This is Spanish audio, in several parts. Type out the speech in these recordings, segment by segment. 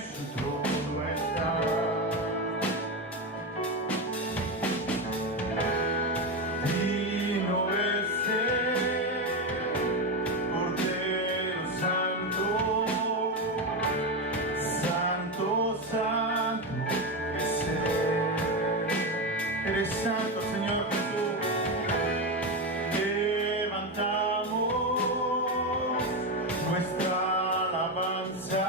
su trono está. Digno es el Cordero Santo, Santo, Santo es Él. Eres santo, Señor Jesús. Levantamos nuestra alabanza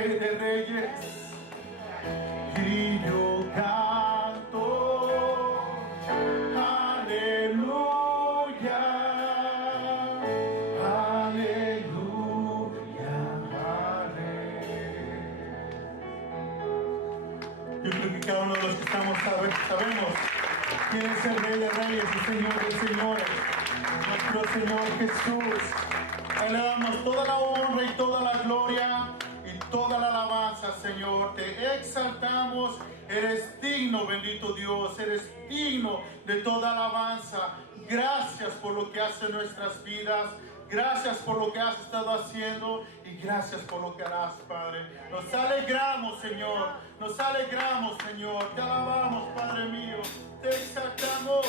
Rey de Reyes. Y yo canto, aleluya, aleluya, aleluya. Yo creo que cada uno de los que estamos sabemos quién es el Rey de Reyes y Señor de Señores, nuestro Señor Jesús. A Él le damos toda la honra y toda la gloria y toda la alabanza, Señor. Te exaltamos. Eres digno, bendito Dios. Eres digno de toda alabanza. Gracias por lo que hace en nuestras vidas. Gracias por lo que has estado haciendo y gracias por lo que harás, Padre. Nos alegramos, Señor. Nos alegramos, Señor. Te alabamos, Padre mío. Te exaltamos.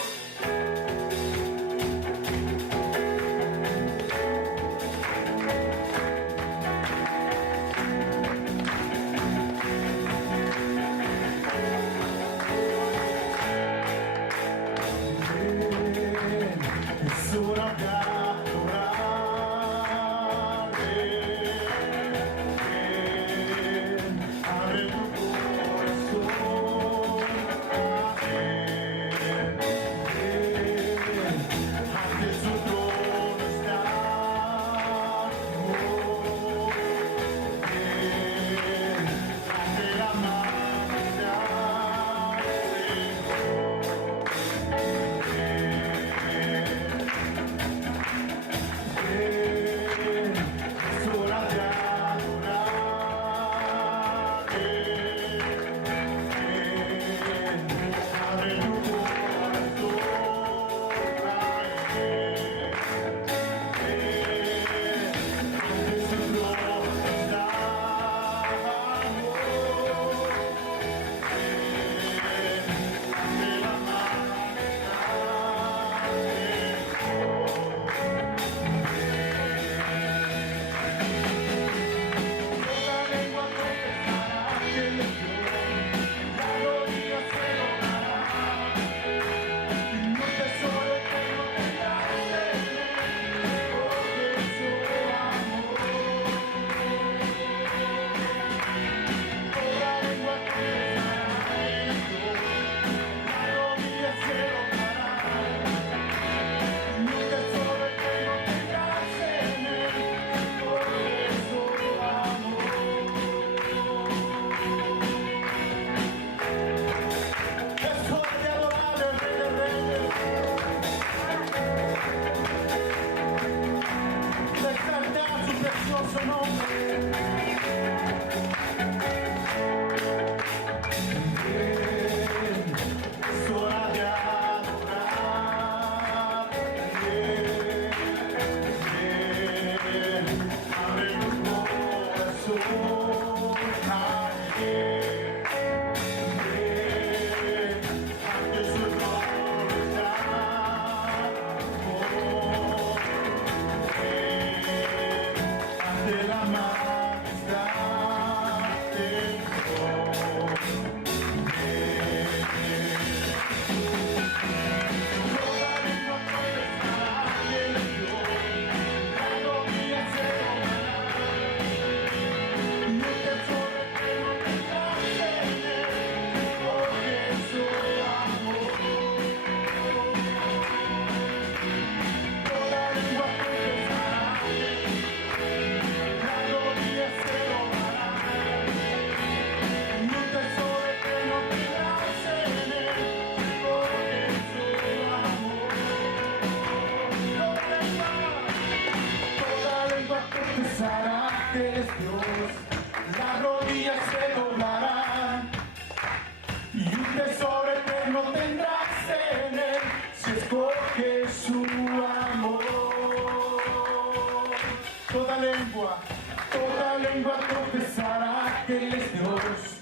Toda lengua confesará que Él es Dios,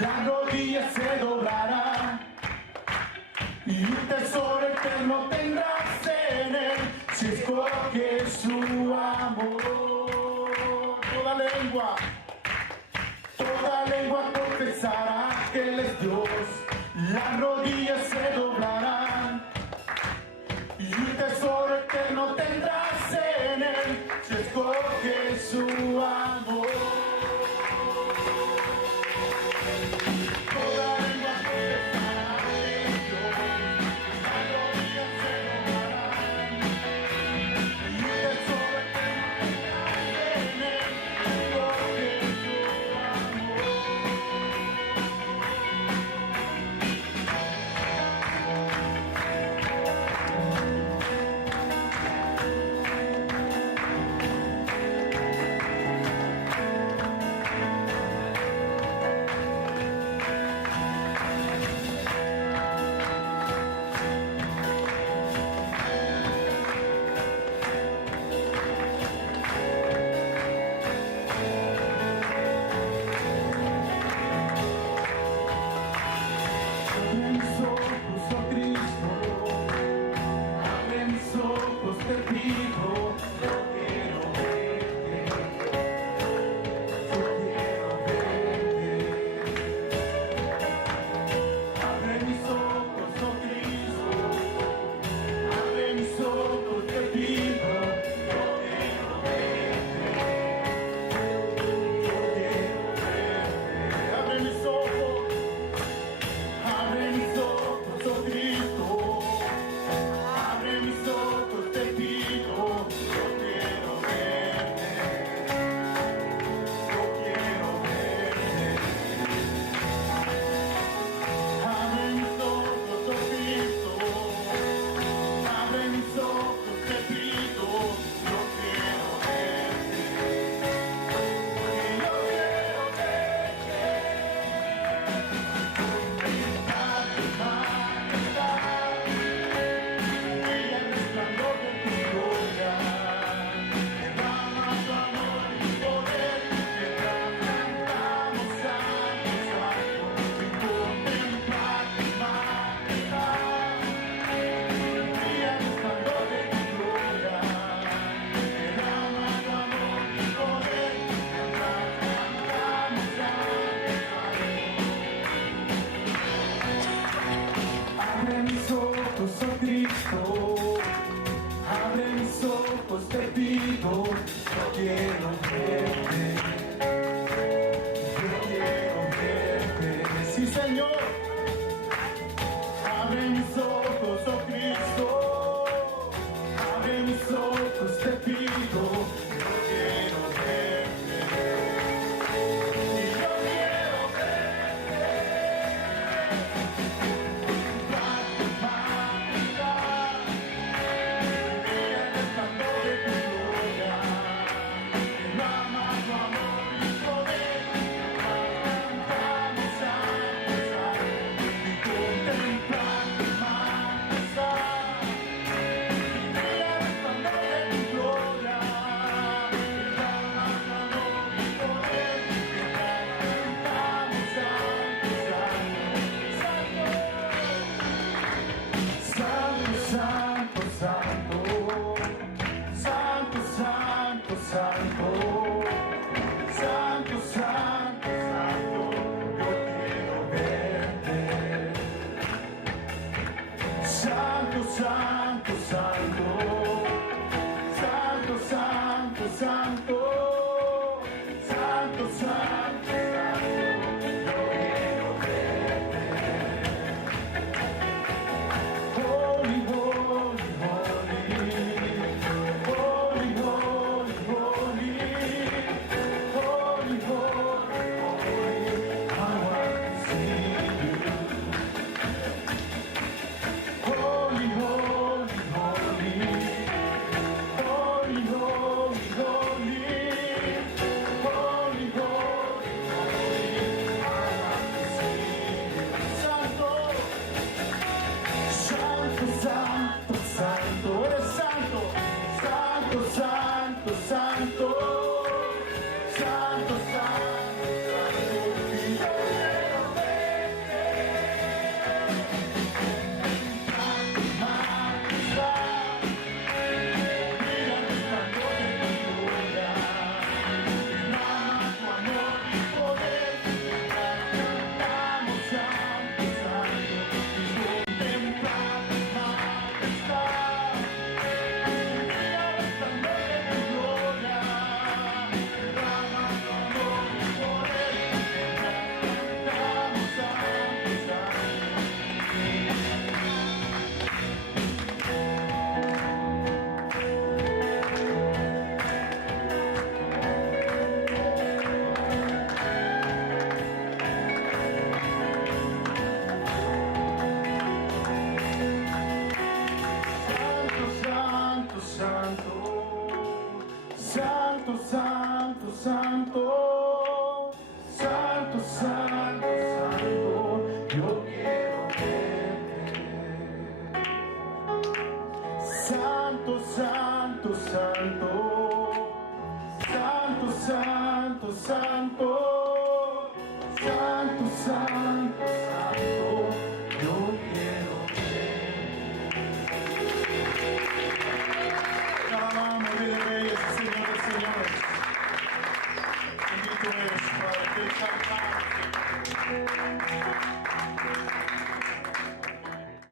las rodillas se doblarán y un tesoro eterno tendrás en Él si escoges su amor. Toda lengua confesará que Él es Dios, las rodillas se doblarán y un tesoro eterno tendrás en Él si escoges su amor.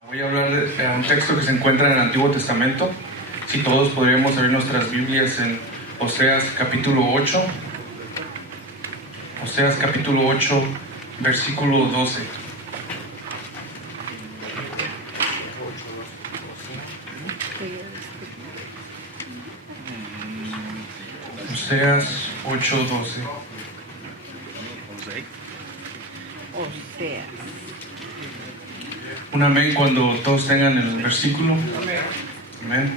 Voy a hablar de un texto que se encuentra en el Antiguo Testamento. Si todos podríamos abrir nuestras Biblias en Oseas capítulo 8. Oseas capítulo 8, versículo 12. Oseas 8, 12. Un amén cuando todos tengan el versículo. Amén.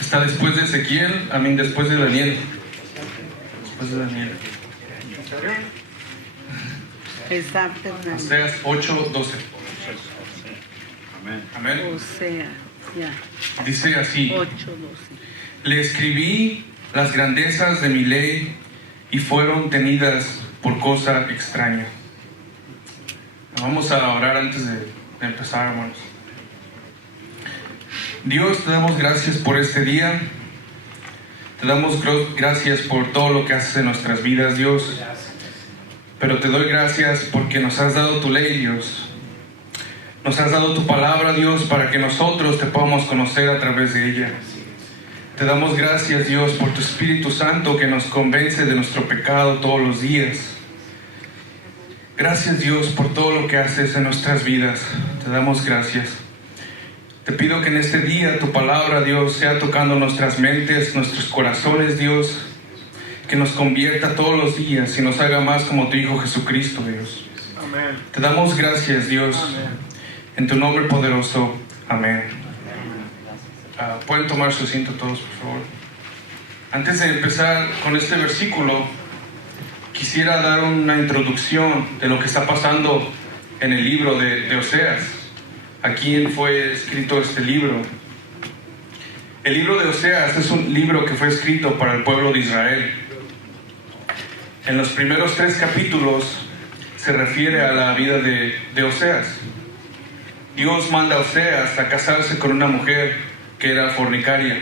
Está después de Ezequiel, amén, después de Daniel. Después de Daniel. Oseas 8, 12. Amén. Dice así: 8:12. Le escribí las grandezas de mi ley y fueron tenidas por cosa extraña. Vamos a orar antes de empezar, hermanos. Dios, te damos gracias por este día. Te damos gracias por todo lo que haces en nuestras vidas, Dios. Pero te doy gracias porque nos has dado tu ley, Dios. Nos has dado tu palabra, Dios, para que nosotros te podamos conocer a través de ella. Te damos gracias, Dios, por tu Espíritu Santo que nos convence de nuestro pecado todos los días. Gracias, Dios, por todo lo que haces en nuestras vidas. Te damos gracias. Te pido que en este día tu palabra, Dios, sea tocando nuestras mentes, nuestros corazones, Dios. Que nos convierta todos los días y nos haga más como tu Hijo Jesucristo, Dios. Amén. Te damos gracias, Dios. Amén. En tu nombre poderoso. Amén. ¿Pueden tomar su asiento todos, por favor? Antes de empezar con este versículo, quisiera dar una introducción de lo que está pasando en el libro de Oseas. ¿A quién fue escrito este libro? El libro de Oseas es un libro que fue escrito para el pueblo de Israel. En los primeros 3 capítulos se refiere a la vida de Oseas. Dios manda a Oseas a casarse con una mujer que era fornicaria,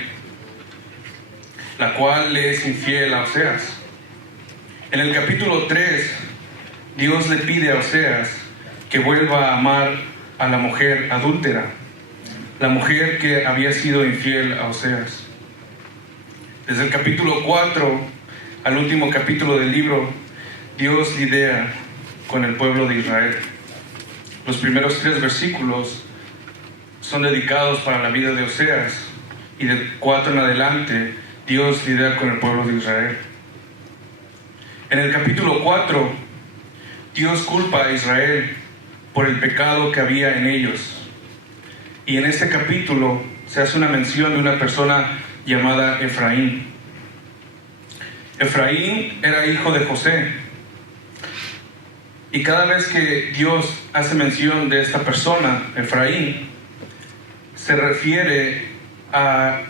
la cual le es infiel a Oseas. En el capítulo 3, Dios le pide a Oseas que vuelva a amar a la mujer adúltera, la mujer que había sido infiel a Oseas. Desde el capítulo 4 al último capítulo del libro, Dios lidia con el pueblo de Israel. Los primeros 3 versículos son dedicados para la vida de Oseas, y del 4 en adelante Dios lidia con el pueblo de Israel. En el capítulo 4, Dios culpa a Israel por el pecado que había en ellos. Y en este capítulo se hace una mención de una persona llamada Efraín. Efraín era hijo de José. Y cada vez que Dios hace mención de esta persona, Efraín, se refiere a...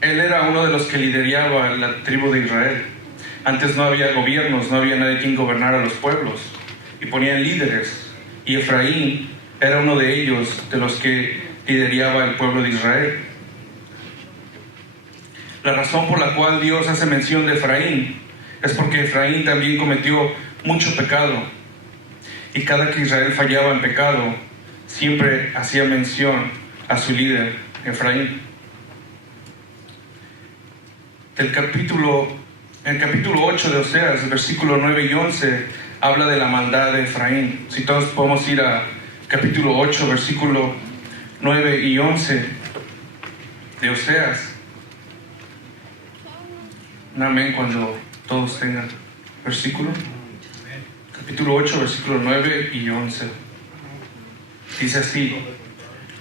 Él era uno de los que lideraba la tribu de Israel. Antes no había gobiernos, no había nadie quien gobernara los pueblos. Y ponían líderes. Y Efraín era uno de ellos, de los que lideraba el pueblo de Israel. La razón por la cual Dios hace mención de Efraín es porque Efraín también cometió mucho pecado. Y cada que Israel fallaba en pecado, siempre hacía mención a su líder, Efraín. En el capítulo 8 de Oseas, versículo 9 y 11, habla de la maldad de Efraín. Si todos podemos ir a capítulo 8, versículo 9 y 11 de Oseas. Un amén cuando todos tengan versículo. Capítulo 8, versículo 9 y 11. Dice así: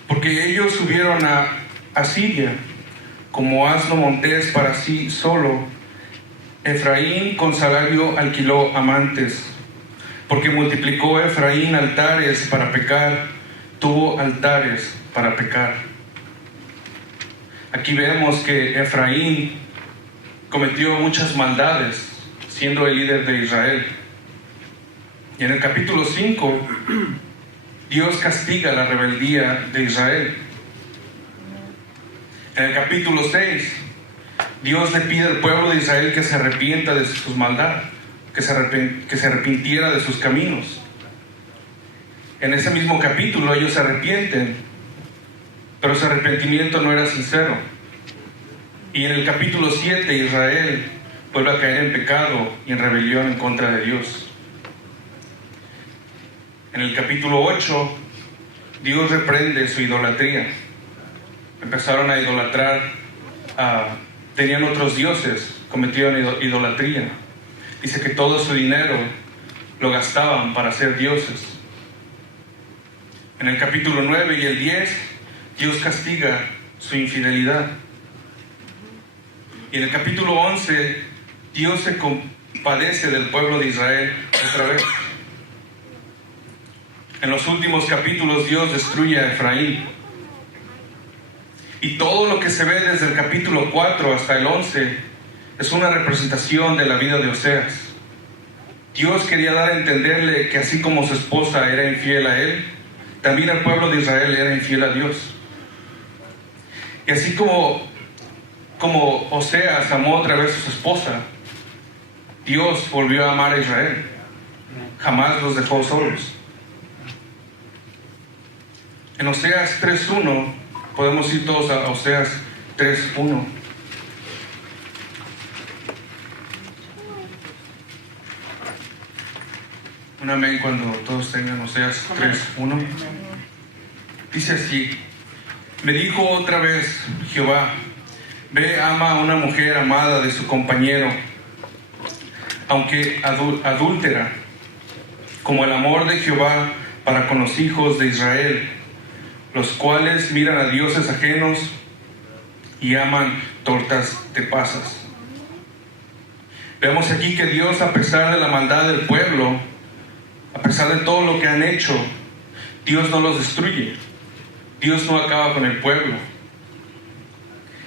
porque ellos subieron a Asiria como asno montés para sí solo. Efraín con salario alquiló amantes. Porque multiplicó Efraín altares para pecar, tuvo altares para pecar. Aquí vemos que Efraín cometió muchas maldades siendo el líder de Israel. Y en el capítulo 5, Dios castiga la rebeldía de Israel. En el capítulo 6, Dios le pide al pueblo de Israel que se arrepienta de sus maldades, que se arrepintiera de sus caminos. En ese mismo capítulo ellos se arrepienten, pero su arrepentimiento no era sincero. Y en el capítulo 7 Israel vuelve a caer en pecado y en rebelión en contra de Dios. En el capítulo 8 Dios reprende su idolatría. Empezaron a idolatrar, tenían otros dioses, cometieron idolatría. Dice que todo su dinero lo gastaban para ser dioses. En el capítulo 9 y el 10, Dios castiga su infidelidad. Y en el capítulo 11, Dios se compadece del pueblo de Israel otra vez. En los últimos capítulos, Dios destruye a Efraín. Y todo lo que se ve desde el capítulo 4 hasta el 11 es una representación de la vida de Oseas. Dios quería dar a entenderle que así como su esposa era infiel a él, también el pueblo de Israel era infiel a Dios. Y así como Oseas amó otra vez a su esposa, Dios volvió a amar a Israel. Jamás los dejó solos. En Oseas 3.1, podemos ir todos a Oseas 3.1. Un amén cuando todos tengan Oseas 3.1. Dice así: me dijo otra vez Jehová, ve, ama a una mujer amada de su compañero, aunque adúltera, como el amor de Jehová para con los hijos de Israel, los cuales miran a dioses ajenos y aman tortas de pasas. Vemos aquí que Dios, a pesar de la maldad del pueblo, a pesar de todo lo que han hecho, Dios no los destruye. Dios no acaba con el pueblo.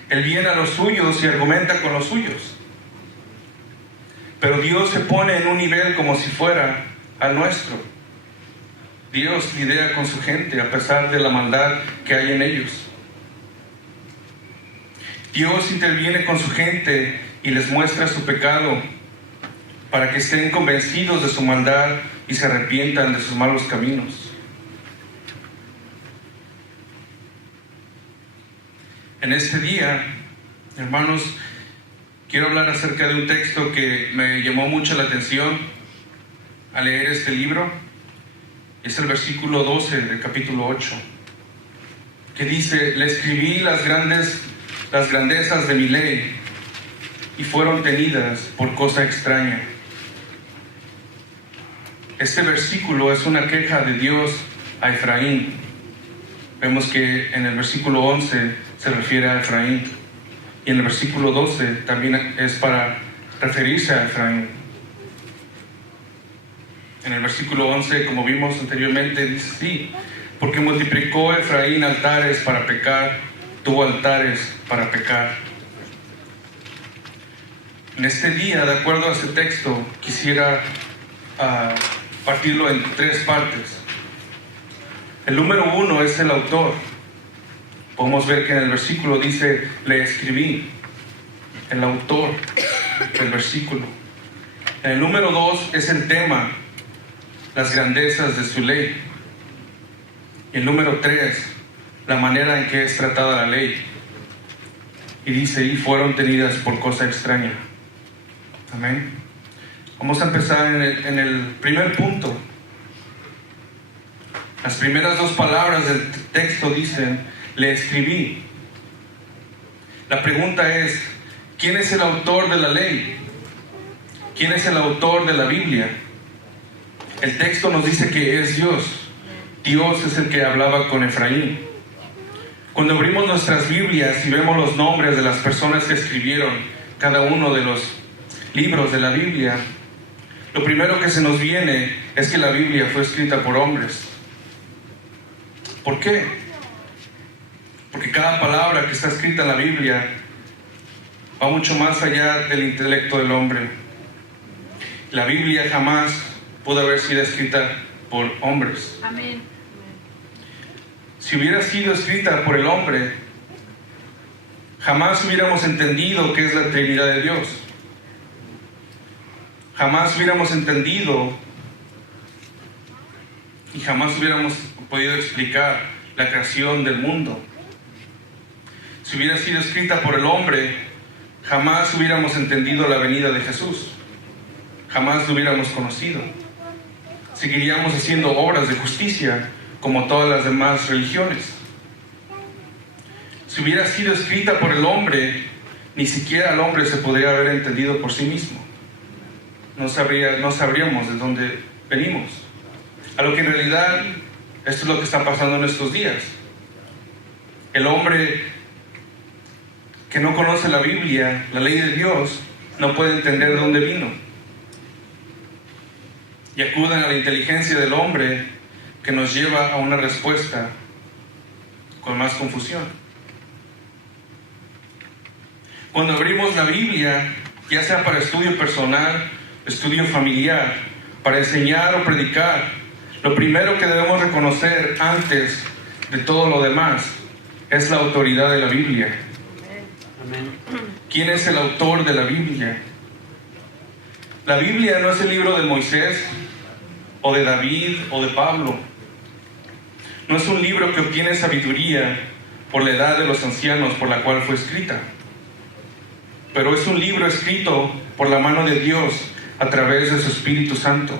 Él viene a los suyos y argumenta con los suyos. Pero Dios se pone en un nivel como si fuera al nuestro. Dios lidia con su gente a pesar de la maldad que hay en ellos. Dios interviene con su gente y les muestra su pecado para que estén convencidos de su maldad y se arrepientan de sus malos caminos. En este día, hermanos, quiero hablar acerca de un texto que me llamó mucho la atención al leer este libro. Es el versículo 12 del capítulo 8, que dice: le escribí las grandezas de mi ley y fueron tenidas por cosa extraña. Este versículo es una queja de Dios a Efraín. Vemos que en el versículo 11 se refiere a Efraín, y en el versículo 12 también es para referirse a Efraín. En el versículo 11, como vimos anteriormente, dice así: porque multiplicó Efraín altares para pecar, tuvo altares para pecar. En este día, de acuerdo a este texto, quisiera partirlo en 3 partes. El número 1 es el autor. Podemos ver que en el versículo dice: le escribí. El autor del versículo. En el número 2 es el tema, las grandezas de su ley. Y el número 3, la manera en que es tratada la ley. Y dice: y fueron tenidas por cosa extraña. Amén. Vamos a empezar en el primer punto. Las primeras 2 palabras del texto dicen: le escribí. La pregunta es: ¿quién es el autor de la ley? ¿Quién es el autor de la Biblia? El texto nos dice que es Dios. Dios es el que hablaba con Efraín. Cuando abrimos nuestras Biblias y vemos los nombres de las personas que escribieron cada uno de los libros de la Biblia, lo primero que se nos viene es que la Biblia fue escrita por hombres. ¿Por qué? Porque cada palabra que está escrita en la Biblia va mucho más allá del intelecto del hombre. La Biblia jamás pudo haber sido escrita por hombres. Amén. Si hubiera sido escrita por el hombre, jamás hubiéramos entendido qué es la Trinidad de Dios. Jamás hubiéramos entendido y jamás hubiéramos podido explicar la creación del mundo. Si hubiera sido escrita por el hombre, jamás hubiéramos entendido la venida de Jesús. Jamás lo hubiéramos conocido. Seguiríamos haciendo obras de justicia como todas las demás religiones. Si hubiera sido escrita por el hombre, ni siquiera el hombre se podría haber entendido por sí mismo. No sabríamos de dónde venimos. A lo que en realidad esto es lo que está pasando en estos días. El hombre que no conoce la Biblia, la ley de Dios, no puede entender de dónde vino. Y acuden a la inteligencia del hombre, que nos lleva a una respuesta con más confusión. Cuando abrimos la Biblia, ya sea para estudio personal, estudio familiar, para enseñar o predicar, lo primero que debemos reconocer antes de todo lo demás es la autoridad de la Biblia. Amén. ¿Quién es el autor de la Biblia? La Biblia no es el libro de Moisés, o de David, o de Pablo. No es un libro que obtiene sabiduría por la edad de los ancianos por la cual fue escrita. Pero es un libro escrito por la mano de Dios a través de su Espíritu Santo.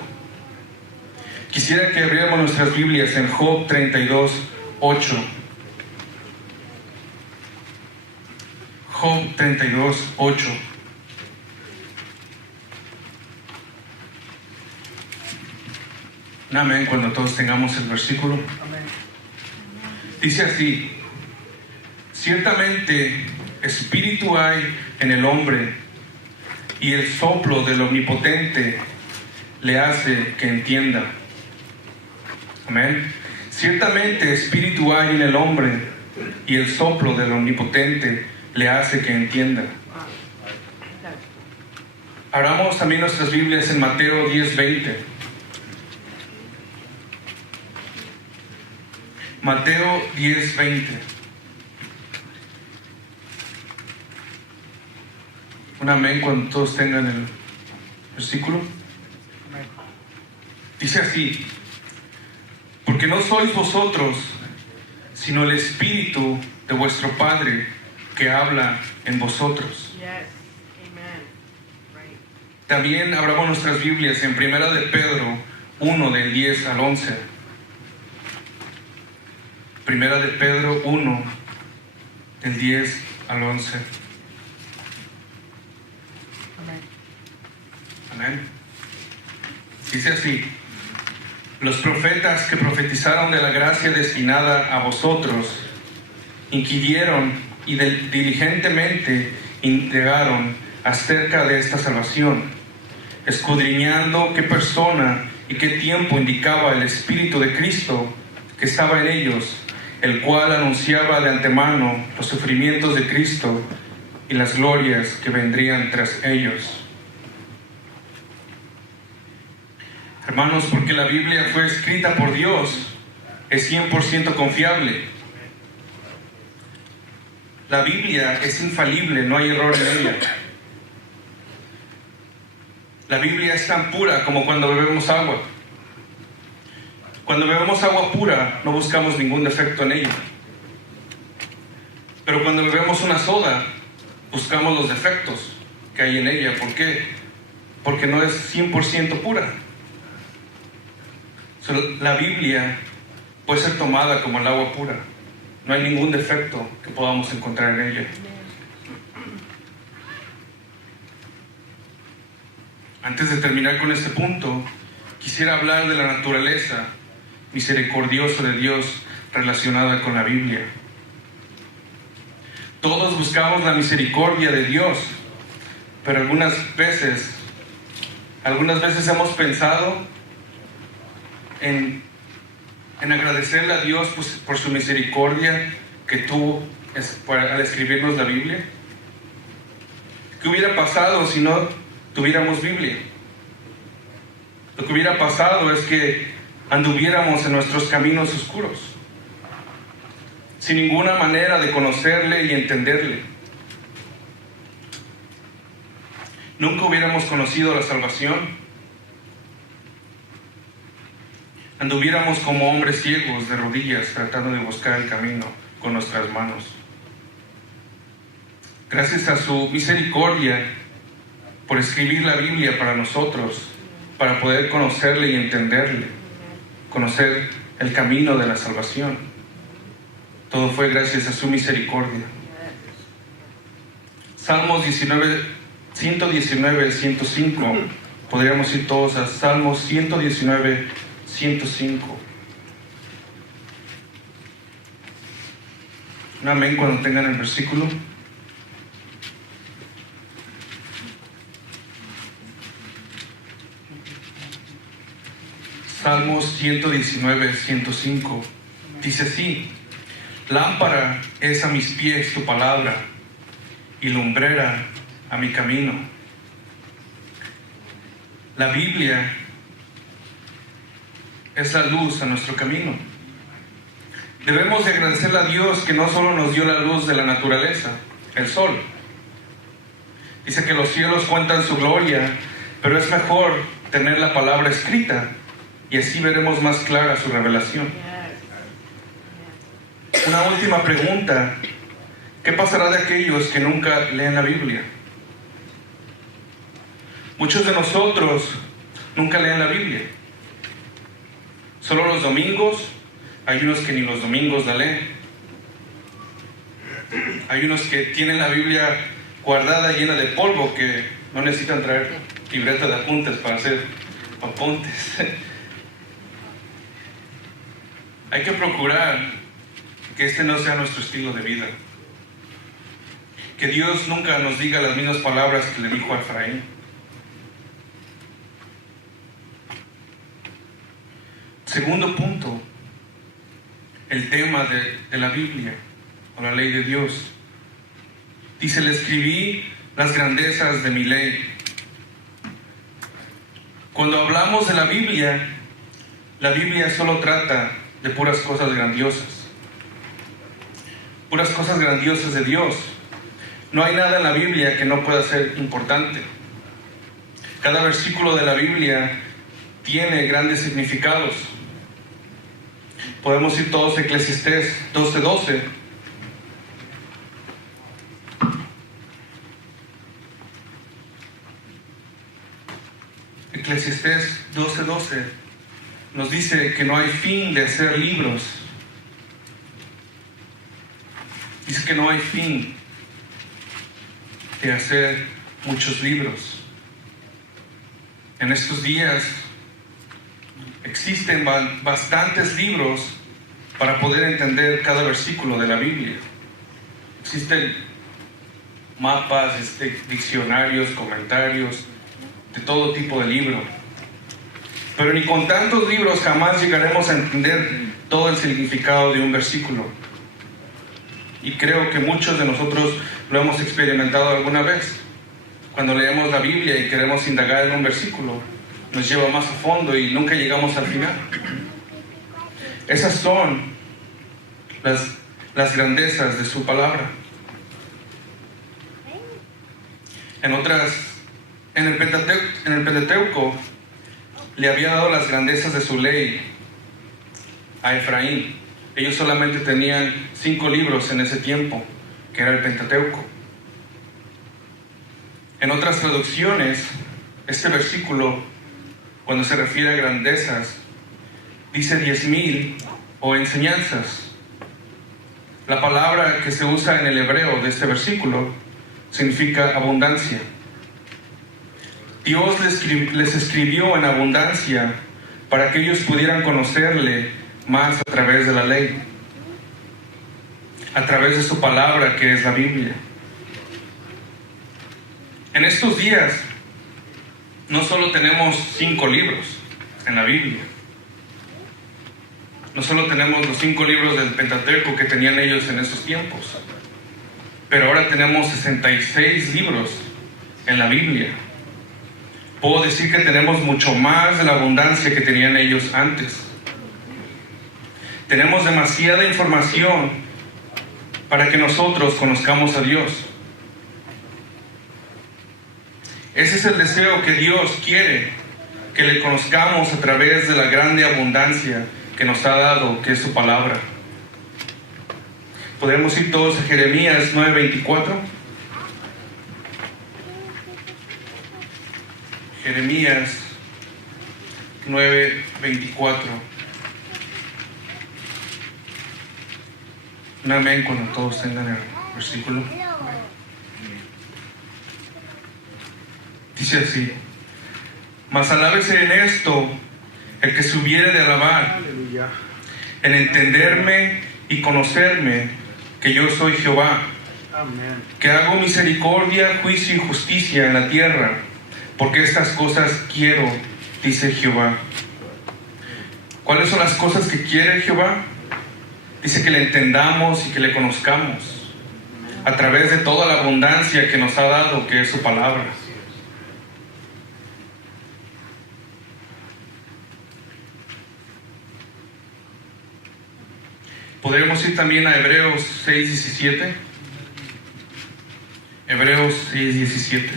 Quisiera que abriéramos nuestras Biblias en Job 32, 8. Job 32, 8. Amén, cuando todos tengamos el versículo. Amén. Dice así: ciertamente espíritu hay en el hombre, y el soplo del Omnipotente le hace que entienda. Amén. Ciertamente espíritu hay en el hombre, y el soplo del Omnipotente le hace que entienda. Abramos también nuestras Biblias en Mateo 10:20. Mateo 10:20. Un amén cuando todos tengan el versículo. Dice así: porque no sois vosotros, sino el Espíritu de vuestro Padre que habla en vosotros. Yes. Amen. También abramos nuestras Biblias en Primera de Pedro 1, del 10 al 11. Primera de Pedro 1, del 10 al 11. Amén. Dice así: los profetas que profetizaron de la gracia destinada a vosotros inquirieron y diligentemente indagaron acerca de esta salvación, escudriñando qué persona y qué tiempo indicaba el Espíritu de Cristo que estaba en ellos, el cual anunciaba de antemano los sufrimientos de Cristo y las glorias que vendrían tras ellos. Hermanos, porque la Biblia fue escrita por Dios, es 100% confiable. La Biblia es infalible, no hay error en ella. La Biblia es tan pura como cuando bebemos agua. Cuando bebemos agua pura, no buscamos ningún defecto en ella. Pero cuando bebemos una soda, buscamos los defectos que hay en ella. ¿Por qué? Porque no es 100% pura. La Biblia puede ser tomada como el agua pura. No hay ningún defecto que podamos encontrar en ella. Antes de terminar con este punto, quisiera hablar de la naturaleza misericordiosa de Dios relacionada con la Biblia. Todos buscamos la misericordia de Dios, pero algunas veces hemos pensado en agradecerle a Dios por su misericordia que tuvo al escribirnos la Biblia. ¿Qué hubiera pasado si no tuviéramos Biblia? Lo que hubiera pasado es que anduviéramos en nuestros caminos oscuros, sin ninguna manera de conocerle y entenderle. Nunca hubiéramos conocido la salvación. Anduviéramos como hombres ciegos de rodillas tratando de buscar el camino con nuestras manos. Gracias a su misericordia por escribir la Biblia para nosotros, para poder conocerle y entenderle, conocer el camino de la salvación. Todo fue gracias a su misericordia. Salmos 119, 105. Podríamos ir todos a Salmos 119, 105. Un amén cuando tengan el versículo. Salmos 119, 105. Dice así: lámpara es a mis pies tu palabra y lumbrera a mi camino. La Biblia es la luz a nuestro camino. Debemos de agradecerle a Dios que no solo nos dio la luz de la naturaleza, el sol. Dice que los cielos cuentan su gloria, pero es mejor tener la palabra escrita y así veremos más clara su revelación. Una última pregunta: ¿qué pasará de aquellos que nunca leen la Biblia? Muchos de nosotros nunca leen la Biblia. Solo los domingos. Hay unos que ni los domingos la leen. Hay unos que tienen la Biblia guardada llena de polvo, que no necesitan traer libreta de apuntes para hacer apuntes. Hay que procurar que este no sea nuestro estilo de vida. Que Dios nunca nos diga las mismas palabras que le dijo a Efraín. Segundo punto, el tema de la Biblia o la ley de Dios. Dice: le escribí las grandezas de mi ley. Cuando hablamos de la Biblia solo trata de puras cosas grandiosas. Puras cosas grandiosas de Dios. No hay nada en la Biblia que no pueda ser importante. Cada versículo de la Biblia tiene grandes significados. Podemos ir todos a Eclesiastés 12:12. Eclesiastés 12:12 nos dice que no hay fin de hacer libros. Dice que no hay fin de hacer muchos libros. En estos días existen bastantes libros para poder entender cada versículo de la Biblia. Existen mapas, diccionarios, comentarios, de todo tipo de libro. Pero ni con tantos libros jamás llegaremos a entender todo el significado de un versículo. Y creo que muchos de nosotros lo hemos experimentado alguna vez. Cuando leemos la Biblia y queremos indagar en un versículo, nos lleva más a fondo y nunca llegamos al final. Esas son las grandezas de su palabra. En el Pentateuco le había dado las grandezas de su ley a Efraín. Ellos solamente tenían 5 libros en ese tiempo, que era el Pentateuco. En otras traducciones, este versículo, cuando se refiere a grandezas, dice 10,000 o enseñanzas. La palabra que se usa en el hebreo de este versículo significa abundancia. Dios les escribió en abundancia para que ellos pudieran conocerle más a través de la ley, a través de su palabra que es la Biblia. En estos días no solo tenemos 5 libros en la Biblia, no solo tenemos los 5 libros del Pentateuco que tenían ellos en esos tiempos, pero ahora tenemos 66 libros en la Biblia. Puedo decir que tenemos mucho más de la abundancia que tenían ellos antes. Tenemos demasiada información para que nosotros conozcamos a Dios. Ese es el deseo que Dios quiere, que le conozcamos a través de la grande abundancia que nos ha dado, que es su palabra. Podemos ir todos a Jeremías 9:24. Jeremías 9:24. Un amén cuando todos tengan el versículo. Dice así: mas alábese en esto el que se hubiere de alabar, en entenderme y conocerme, que yo soy Jehová, que hago misericordia, juicio y justicia en la tierra, porque estas cosas quiero, dice Jehová. ¿Cuáles son las cosas que quiere Jehová? Dice que le entendamos y que le conozcamos a través de toda la abundancia que nos ha dado, que es su palabra. Podremos ir también a Hebreos 6:17. Hebreos 6:17.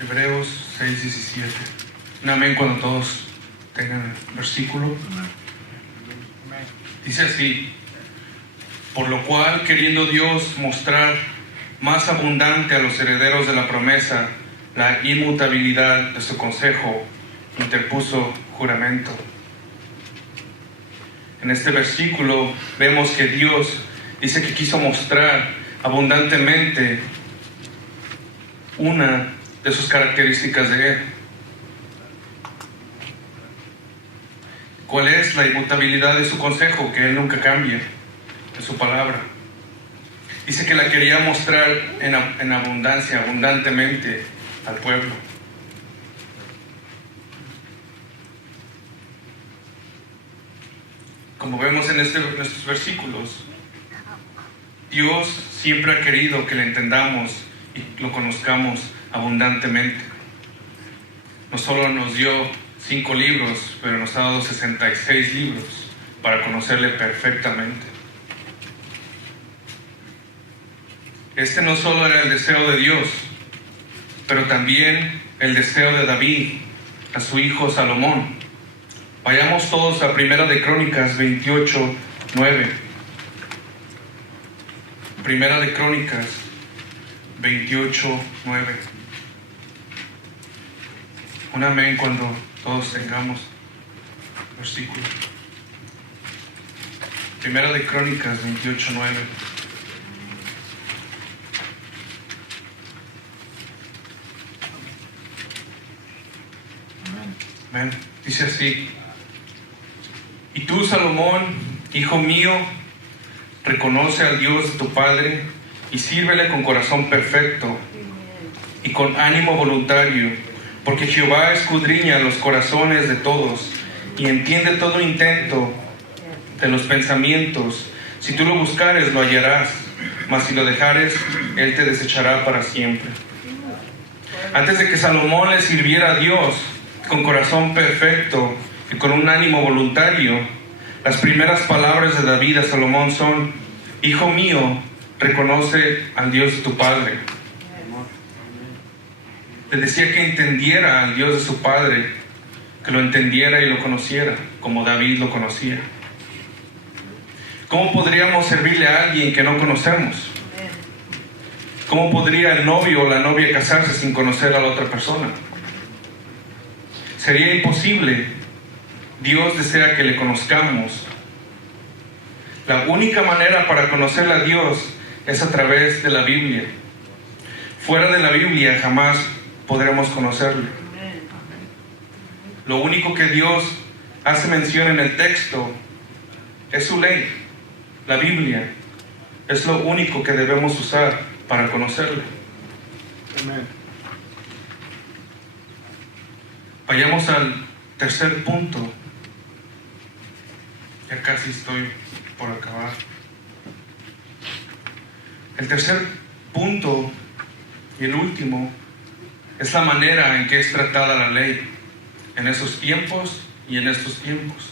Hebreos 6:17. Un amén cuando todos tengan el versículo. Dice así: por lo cual, queriendo Dios mostrar más abundante a los herederos de la promesa la inmutabilidad de su consejo, interpuso juramento. En este versículo vemos que Dios dice que quiso mostrar abundantemente una de sus características de Él. ¿Cuál es la inmutabilidad de su consejo? Que Él nunca cambia, de su palabra. Dice que la quería mostrar en abundancia, abundantemente al pueblo. Como vemos en estos versículos, Dios siempre ha querido que le entendamos y lo conozcamos abundantemente. No solo nos dio 5 libros, pero nos ha dado 66 libros para conocerle perfectamente. Este no solo era el deseo de Dios, pero también el deseo de David, a su hijo Salomón. Vayamos todos a Primera de Crónicas 28, 9. Primera de Crónicas 28, 9. Un amén cuando todos tengamos versículo. Primera de Crónicas 28, 9. Amén. Dice así: y tú, Salomón, hijo mío, reconoce al Dios de tu Padre y sírvele con corazón perfecto y con ánimo voluntario, porque Jehová escudriña los corazones de todos y entiende todo intento de los pensamientos. Si tú lo buscares, lo hallarás, mas si lo dejares, él te desechará para siempre. Antes de que Salomón le sirviera a Dios con corazón perfecto y con un ánimo voluntario, las primeras palabras de David a Salomón son: hijo mío, reconoce al Dios de tu Padre. Le decía que entendiera al Dios de su Padre, que lo entendiera y lo conociera, como David lo conocía. ¿Cómo podríamos servirle a alguien que no conocemos? ¿Cómo podría el novio o la novia casarse sin conocer a la otra persona? Sería imposible. Dios desea que le conozcamos. La única manera para conocer a Dios es a través de la Biblia. Fuera de la Biblia jamás podremos conocerle. Lo único que Dios hace mención en el texto es su ley. La Biblia es lo único que debemos usar para conocerle. Amén. Vayamos al tercer punto. Ya casi estoy por acabar. El tercer punto y el último es la manera en que es tratada la ley en esos tiempos y en estos tiempos.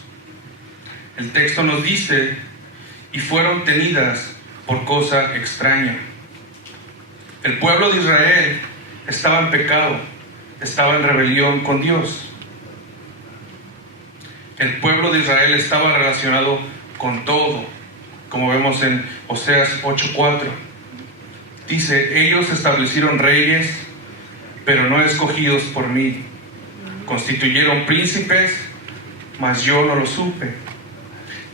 El texto nos dice: y fueron tenidas por cosa extraña. El pueblo de Israel estaba en pecado, estaba en rebelión con Dios. El pueblo de Israel estaba relacionado con todo, como vemos en Oseas 8:4. Dice: ellos establecieron reyes, pero no escogidos por mí. Constituyeron príncipes, mas yo no lo supe.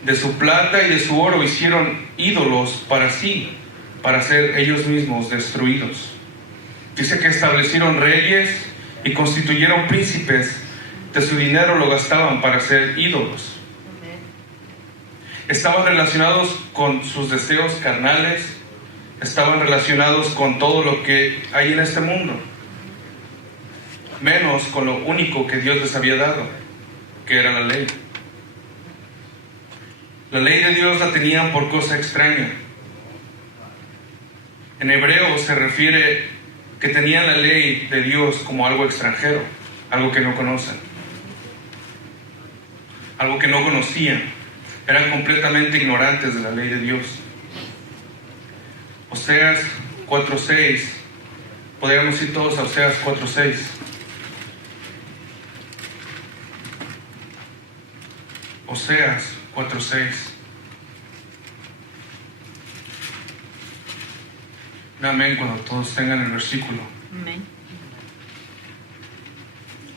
De su plata y de su oro hicieron ídolos para sí, para ser ellos mismos destruidos. Dice que establecieron reyes y constituyeron príncipes. De su dinero lo gastaban para hacer ídolos. Estaban relacionados con sus deseos carnales, estaban relacionados con todo lo que hay en este mundo, menos con lo único que Dios les había dado, que era la ley. La ley de Dios la tenían por cosa extraña. En hebreo se refiere que tenían la ley de Dios como algo extranjero, algo que no conocen, algo que no conocían. Eran completamente ignorantes de la ley de Dios. Oseas 4:6. Podríamos ir todos a Oseas 4:6. Oseas 4:6. Amén cuando todos tengan el versículo. Amén.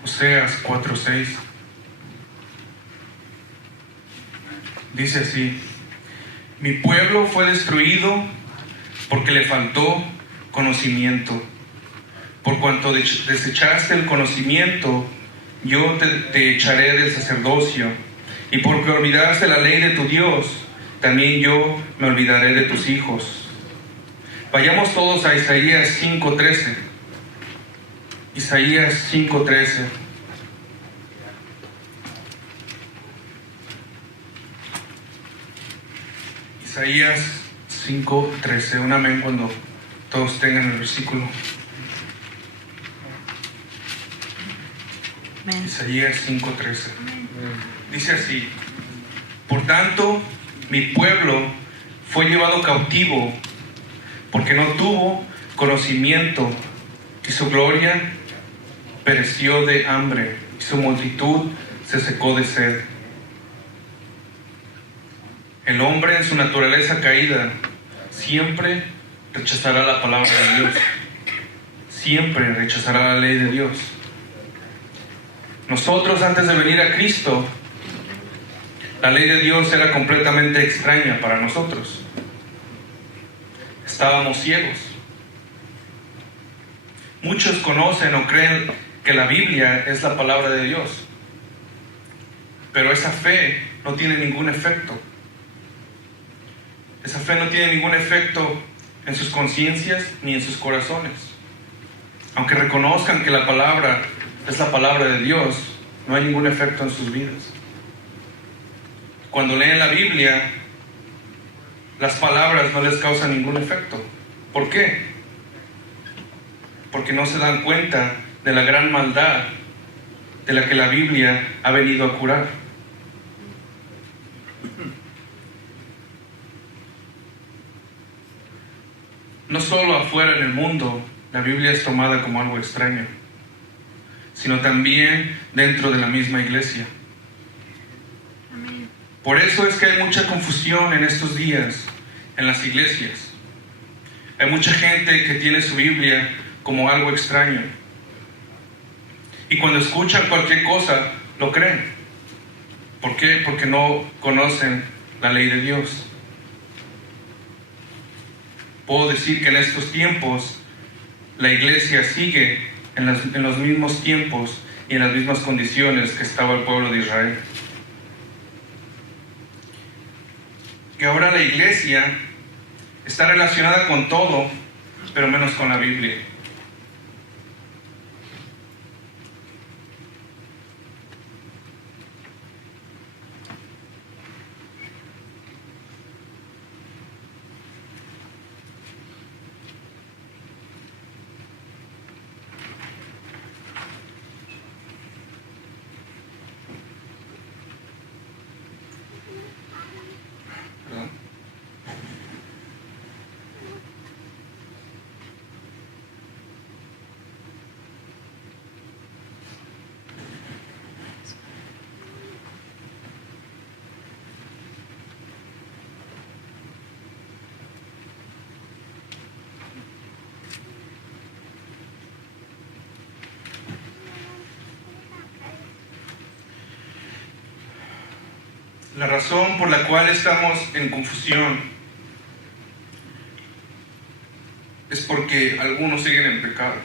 Oseas 4:6. Dice así: mi pueblo fue destruido porque le faltó conocimiento. Por cuanto desechaste el conocimiento, yo te echaré del sacerdocio. Y porque olvidaste la ley de tu Dios, también yo me olvidaré de tus hijos. Vayamos todos a Isaías 5:13. Isaías 5:13. Isaías 5:13. Un amén cuando todos tengan el versículo. Amén. Isaías 5:13. Dice así: por tanto, mi pueblo fue llevado cautivo porque no tuvo conocimiento, y su gloria pereció de hambre, y su multitud se secó de sed. El hombre en su naturaleza caída siempre rechazará la palabra de Dios. Siempre rechazará la ley de Dios. Nosotros, antes de venir a Cristo, la ley de Dios era completamente extraña para nosotros. Estábamos ciegos. Muchos conocen o creen que la Biblia es la palabra de Dios, pero esa fe no tiene ningún efecto. Esa fe no tiene ningún efecto en sus conciencias ni en sus corazones. Aunque reconozcan que la palabra es la palabra de Dios, no hay ningún efecto en sus vidas. Cuando leen la Biblia, las palabras no les causan ningún efecto. ¿Por qué? Porque no se dan cuenta de la gran maldad de la que la Biblia ha venido a curar. No solo afuera en el mundo la Biblia es tomada como algo extraño, sino también dentro de la misma iglesia. Por eso es que hay mucha confusión en estos días en las iglesias. Hay mucha gente que tiene su Biblia como algo extraño. Y cuando escuchan cualquier cosa, lo creen. ¿Por qué? Porque no conocen la ley de Dios. Puedo decir que en estos tiempos la iglesia sigue en los mismos tiempos y en las mismas condiciones que estaba el pueblo de Israel. Que ahora la iglesia está relacionada con todo, pero menos con la Biblia. La razón por la cual estamos en confusión es porque algunos siguen en pecado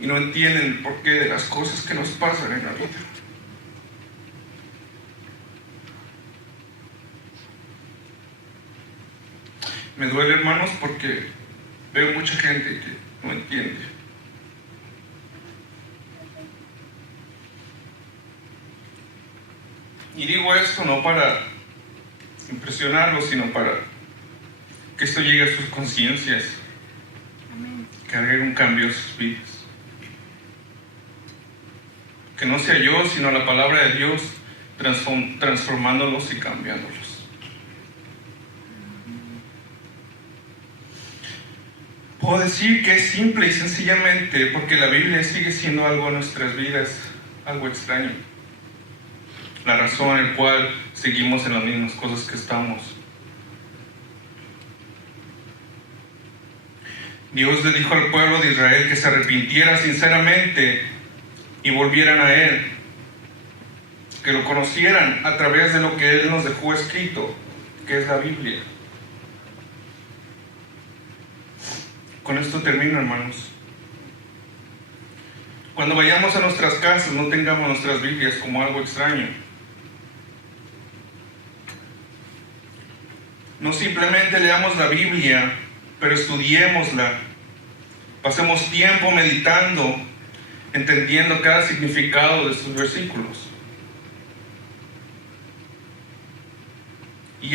y no entienden el porqué de las cosas que nos pasan en la vida. Me duele, hermanos, porque veo mucha gente que no entiende. Y digo esto no para impresionarlos, sino para que esto llegue a sus conciencias, que haga un cambio en sus vidas. Que no sea yo, sino la palabra de Dios transformándolos y cambiándolos. Puedo decir que es simple y sencillamente porque la Biblia sigue siendo algo en nuestras vidas, algo extraño. La razón en la cual seguimos en las mismas cosas que estamos. Dios le dijo al pueblo de Israel que se arrepintiera sinceramente y volvieran a Él, que lo conocieran a través de lo que Él nos dejó escrito, que es la Biblia. Con esto termino, hermanos. Cuando vayamos a nuestras casas, no tengamos nuestras Biblias como algo extraño. No simplemente leamos la Biblia, pero estudiémosla. Pasemos tiempo meditando, entendiendo cada significado de sus versículos. Y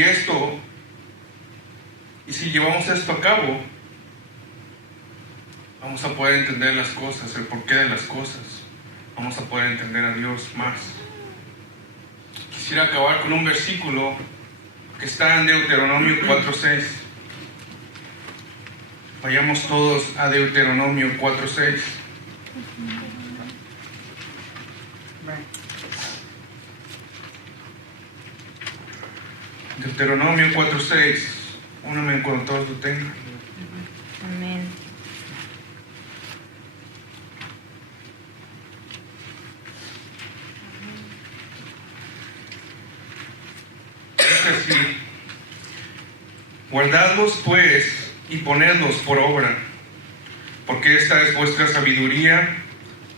si llevamos esto a cabo, vamos a poder entender las cosas, el porqué de las cosas. Vamos a poder entender a Dios más. Quisiera acabar con un versículo que está en Deuteronomio 4:6. Vayamos todos a Deuteronomio 4:6. Deuteronomio 4:6. Úname cuando todos lo tengan. Amén. Es así: guardadlos pues y ponedlos por obra, porque esta es vuestra sabiduría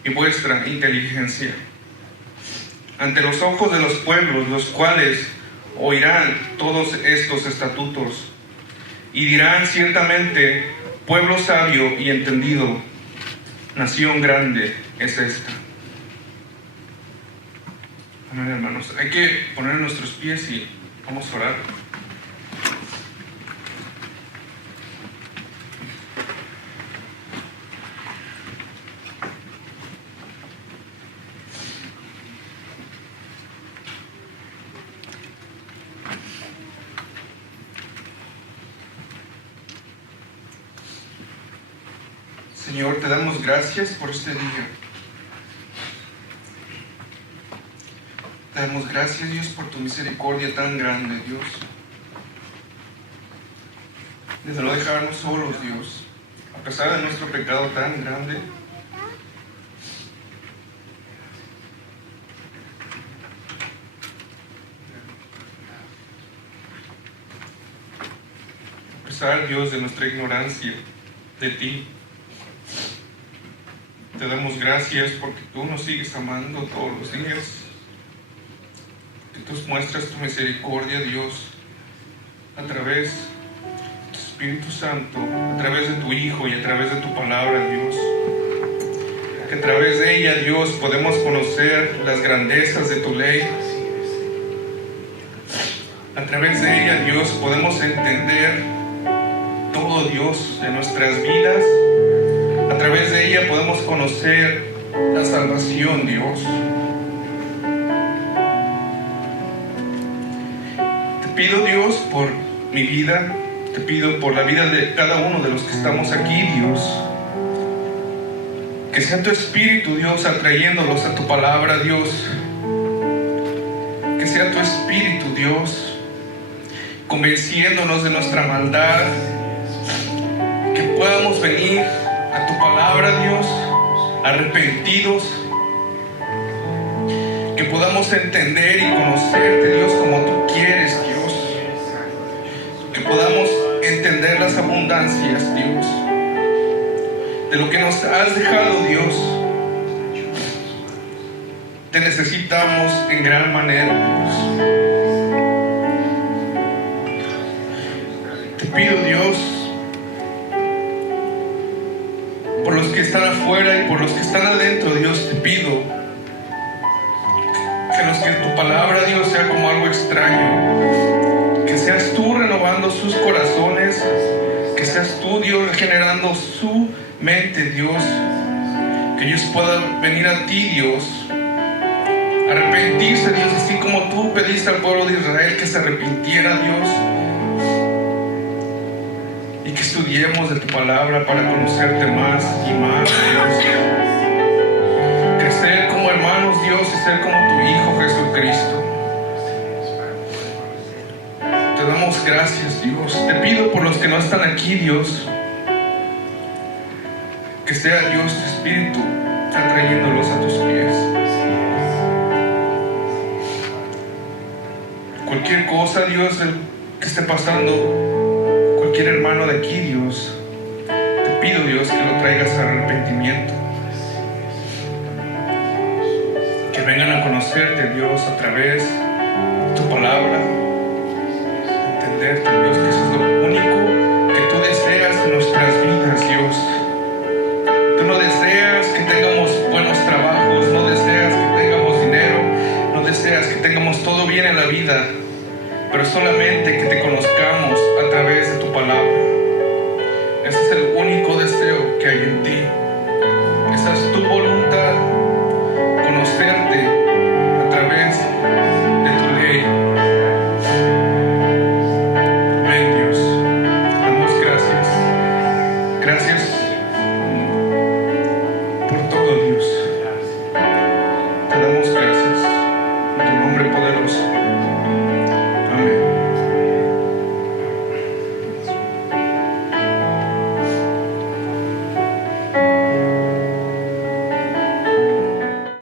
y vuestra inteligencia ante los ojos de los pueblos, los cuales oirán todos estos estatutos y dirán: ciertamente pueblo sabio y entendido, nación grande es esta. Amén, hermanos. Hay que poner nuestros pies y vamos a orar. Señor, te damos gracias por este día. Te damos gracias, Dios, por tu misericordia tan grande, Dios. De no dejarnos solos, Dios, a pesar de nuestro pecado tan grande. A pesar, Dios, de nuestra ignorancia de ti. Te damos gracias porque tú nos sigues amando todos los días. Que tú muestras tu misericordia, Dios, a través de tu Espíritu Santo, a través de tu Hijo y a través de tu palabra, Dios. Que a través de ella, Dios, podemos conocer las grandezas de tu ley. A través de ella, Dios, podemos entender todo, Dios, de nuestras vidas. A través de ella podemos conocer la salvación, Dios. Te pido, Dios, por mi vida. Te pido por la vida de cada uno de los que estamos aquí, Dios. Que sea tu Espíritu, Dios, atrayéndolos a tu palabra, Dios. Que sea tu Espíritu, Dios, convenciéndonos de nuestra maldad. Que podamos venir a tu palabra, Dios, arrepentidos, que podamos entender y conocerte, Dios, como tú quieres, Dios, que podamos entender las abundancias, Dios, de lo que nos has dejado, Dios. Te necesitamos en gran manera, Dios. Te pido, Dios, por los que están afuera y por los que están adentro, Dios, te pido que tu palabra, Dios, sea como algo extraño, que seas tú renovando sus corazones, que seas tú, Dios, regenerando su mente, Dios, que ellos puedan venir a ti, Dios, arrepentirse, Dios, así como tú pediste al pueblo de Israel que se arrepintiera, Dios. Y que estudiemos de tu palabra para conocerte más y más, Dios. Crecer como hermanos, Dios, y ser como tu Hijo Jesucristo. Te damos gracias, Dios. Te pido por los que no están aquí, Dios, que sea, Dios, tu Espíritu atrayéndolos a tus pies. Cualquier cosa, Dios, que esté pasando, cualquier hermano de aquí, Dios, te pido, Dios, que lo traigas a arrepentimiento, que vengan a conocerte, Dios, a través de tu palabra, entenderte, Dios, que eso es lo único que tú deseas en nuestras vidas, Dios. Tú no deseas que tengamos buenos trabajos, no deseas que tengamos dinero, no deseas que tengamos todo bien en la vida, pero solamente que te conozcamos a través de tu palabra. Ese es el único deseo que hay en ti. Esa es tu voluntad.